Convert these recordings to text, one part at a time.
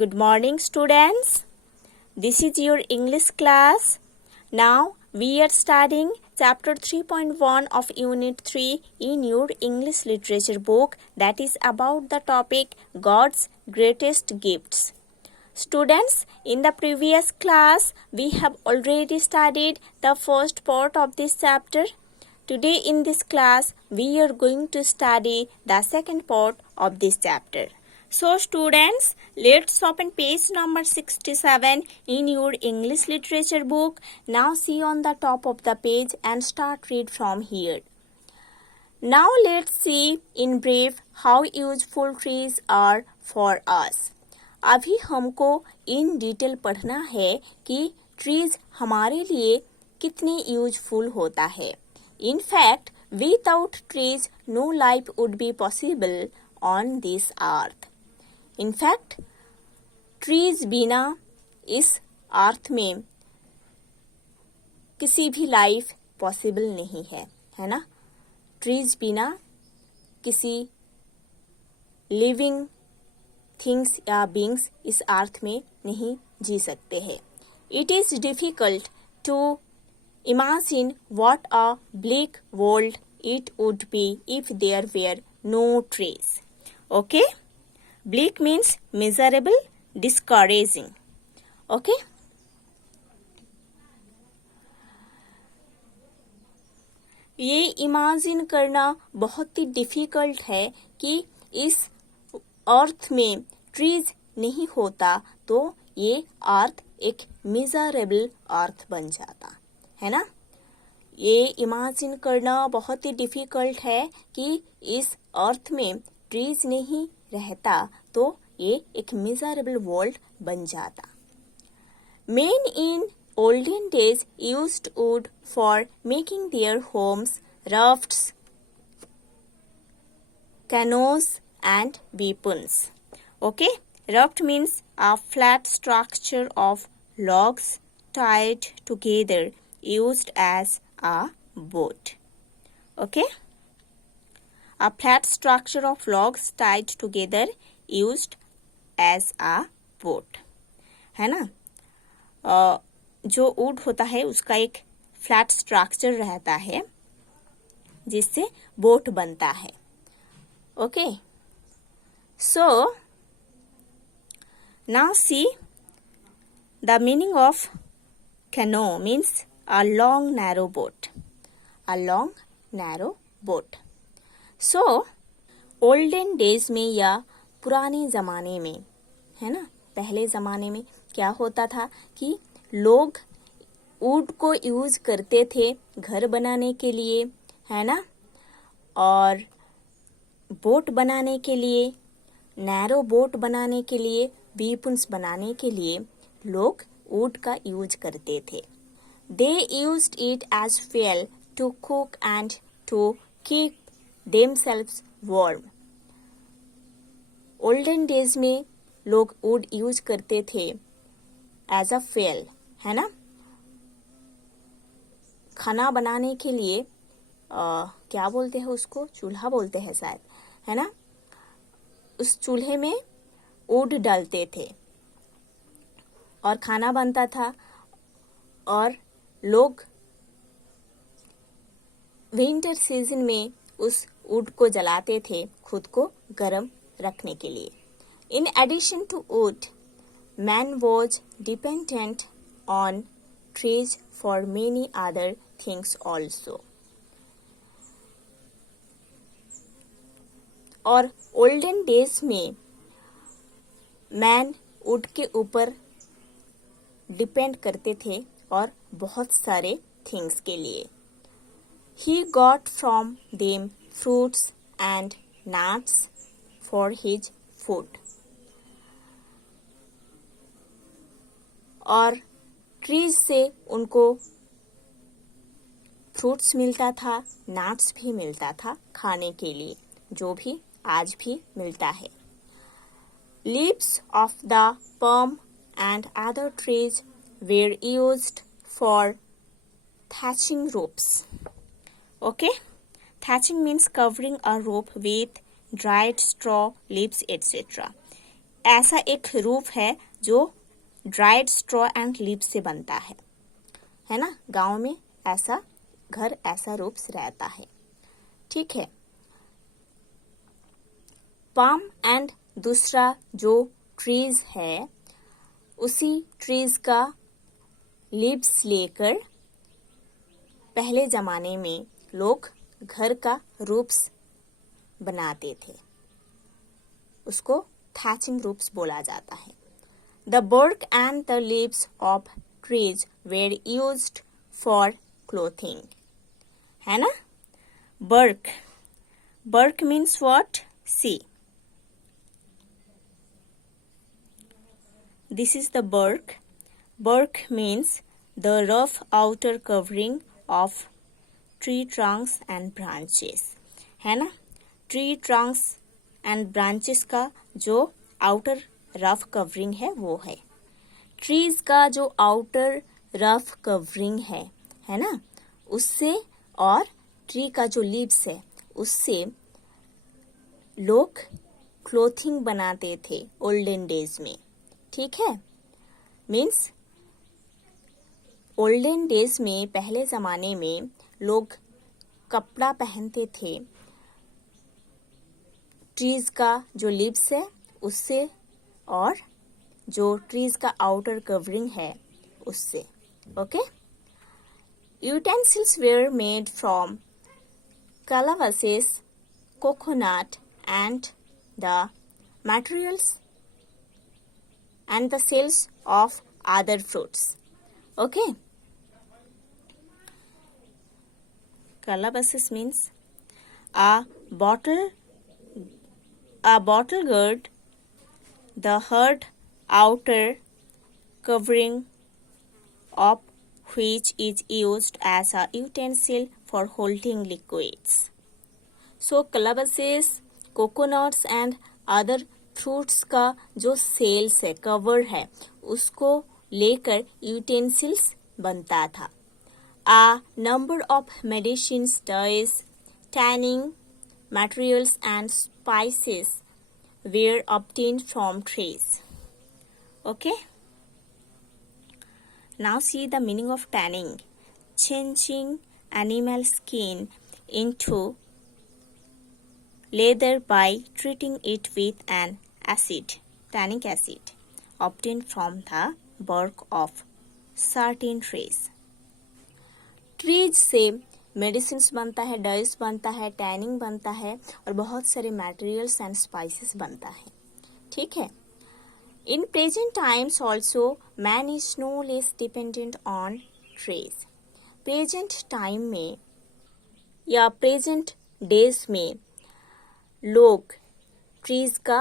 Good morning, students. This is your English class. Now we are studying chapter 3.1 of unit 3 in your English literature book, that is about the topic God's greatest gifts. Students, in the previous class we have already studied the first part of this chapter. Today in this class we are going to study the second part of this chapter. So students, let's open page number 67 in your English literature book. Now see on the top of the page and start read from here. Now let's see in brief how useful trees are for us. अभी हमको in detail पढ़ना है कि trees हमारे लिए कितने useful होता है. In fact, without trees, no life would be possible on this earth. In fact, trees बिना इस अर्थ में किसी भी लाइफ पॉसिबल नहीं है ना. ट्रीज बिना किसी लिविंग थिंग्स या बींग्स इस अर्थ में नहीं जी सकते हैं. It is difficult to imagine what a black world it would be if there were no trees. Okay, bleak means miserable, discouraging. Okay. ये इमेजिन करना बहुत ही डिफिकल्ट है कि इस अर्थ में ट्रीज नहीं होता तो ये अर्थ एक मिजरेबल अर्थ बन जाता है ना. ये इमेजिन करना बहुत ही डिफिकल्ट है कि इस अर्थ में ट्रीज नहीं रहता तो ये एक मिजरेबल वर्ल्ड बन जाता. Men in olden days used wood for making their homes, rafts, canoes and weapons. Okay, raft means a flat structure of logs tied together used as a boat. Okay, a flat structure of logs tied together used as a boat है ना. जो would होता है उसका एक flat structure रहता है जिससे बोट बनता है. Okay, so now see the meaning of canoe means a long narrow boat. A long narrow boat. So olden days में या पुराने ज़माने में है ना, पहले ज़माने में क्या होता था कि लोग वुड को यूज़ करते थे घर बनाने के लिए है ना, और बोट बनाने के लिए, नैरो बोट बनाने के लिए, वीपन्स बनाने के लिए लोग वुड का यूज करते थे. They used it as fuel to cook and to keep themselves warm. Olden days में लोग वुड यूज करते थे एज अ फ्यूल है ना, खाना बनाने के लिए. क्या बोलते हैं उसको, चूल्हा बोलते हैं शायद है ना. उस चूल्हे में वुड डालते थे और खाना बनता था और लोग विंटर सीजन में उस वुड को जलाते थे खुद को गर्म रखने के लिए. In addition to wood, man was dependent on trees for many other things also. और ओल्डन डेज में मैन वुड के ऊपर डिपेंड करते थे और बहुत सारे थिंग्स के लिए. He got from them fruits and nuts for his food. और ट्रीज से उनको फ्रूट्स मिलता था, नट्स भी मिलता था खाने के लिए, जो भी आज भी मिलता है. Leaves of the palm and other trees were used for thatching roofs. Okay, thatching means covering a roof with dried straw, leaves, etc. ऐसा एक रूफ है जो ड्राइड स्ट्रॉ एंड लीव से बनता है ना। गांव में ऐसा घर, ऐसा रूफ रहता है, ठीक है। पाम एंड दूसरा जो ट्रीज है, उसी ट्रीज का लीव्स लेकर पहले जमाने में लोग घर का रूफ्स बनाते थे, उसको थैचिंग रूफ्स बोला जाता है। The bark and the leaves of trees were used for clothing, है ना। Bark, bark means what? See, this is the bark. Bark means the rough outer covering of tree trunks and branches, है ना। Tree trunks and branches का जो outer rough covering है वो है। Trees का जो आउटर रफ कवरिंग है ना, उससे, और ट्री का जो लीव्स है उससे लोग क्लोथिंग बनाते थे ओल्डन डेज में, ठीक है। मीन्स ओल्डन डेज में, पहले ज़माने में लोग कपड़ा पहनते थे ट्रीज का जो लीव्स है उससे, और जो ट्रीज का आउटर कवरिंग है उससे, okay. Utensils were made from calabashes, coconut and the materials and the shells of other fruits, okay. Calabashes means a bottle gourd, the hard outer covering of which is used as a utensil for holding liquids. So calabashes, coconuts and other fruits का जो sales है, cover है, उसको लेकर utensils बनता था। A number of medicines, dyes, tanning materials and spices were obtained from trees. Okay. Now see the meaning of tanning. Changing animal skin into leather by treating it with an acid, tannic acid, obtained from the bark of certain trees. Trees से medicines बनता है, dice बनता है, tanning बनता है और बहुत सारे मटेरियल्स एंड स्पाइसेस बनता है, ठीक है। In present times also man is no less dependent on trees. Present time में या प्रेजेंट डेज में लोग ट्रीज का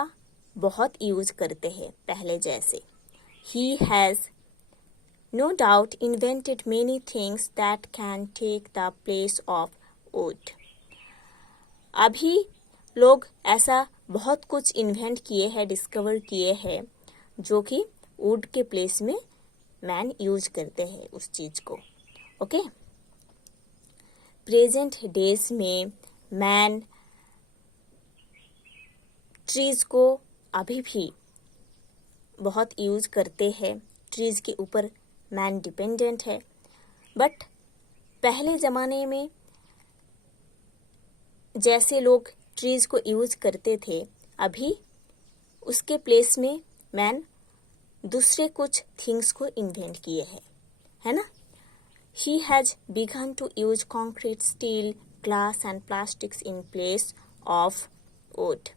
बहुत यूज करते हैं पहले जैसे। He has no doubt invented many things that can take the place of wood. अभी लोग ऐसा बहुत कुछ इन्वेंट किए हैं, डिस्कवर किए हैं, जो कि वुड के प्लेस में मैन यूज करते हैं उस चीज को, ओके। प्रेजेंट डेज में मैन ट्रीज को अभी भी बहुत यूज करते हैं, ट्रीज के ऊपर मैन डिपेंडेंट है। बट पहले ज़माने में जैसे लोग ट्रीज को यूज करते थे, अभी उसके प्लेस में मैन दूसरे कुछ थिंग्स को इन्वेंट किए हैं, है ना। He has begun to use concrete, steel, glass and plastics in place of wood.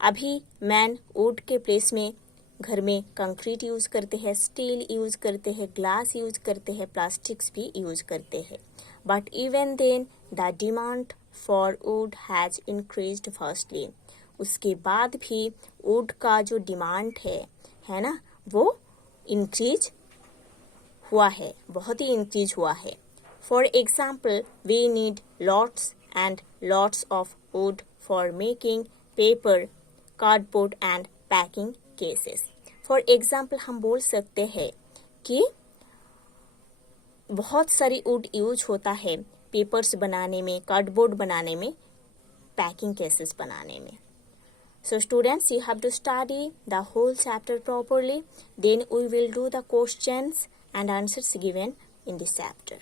अभी मैन वुड के प्लेस में घर में कंक्रीट यूज करते हैं, स्टील यूज करते हैं, ग्लास यूज करते हैं, प्लास्टिक्स भी यूज करते हैं। But even then the demand for wood has increased firstly. उसके बाद भी वुड का जो डिमांड है ना, वो इंक्रीज हुआ है, बहुत ही इंक्रीज हुआ है। For example, we need lots and lots of wood for making paper, cardboard and packing cases. For example हम बोल सकते हैं कि बहुत सारी वुड यूज होता है पेपर्स बनाने में, कार्डबोर्ड बनाने में, पैकिंग केसेस बनाने में। So students, you have to study the whole chapter properly. Then we will do the questions and answers given in this chapter.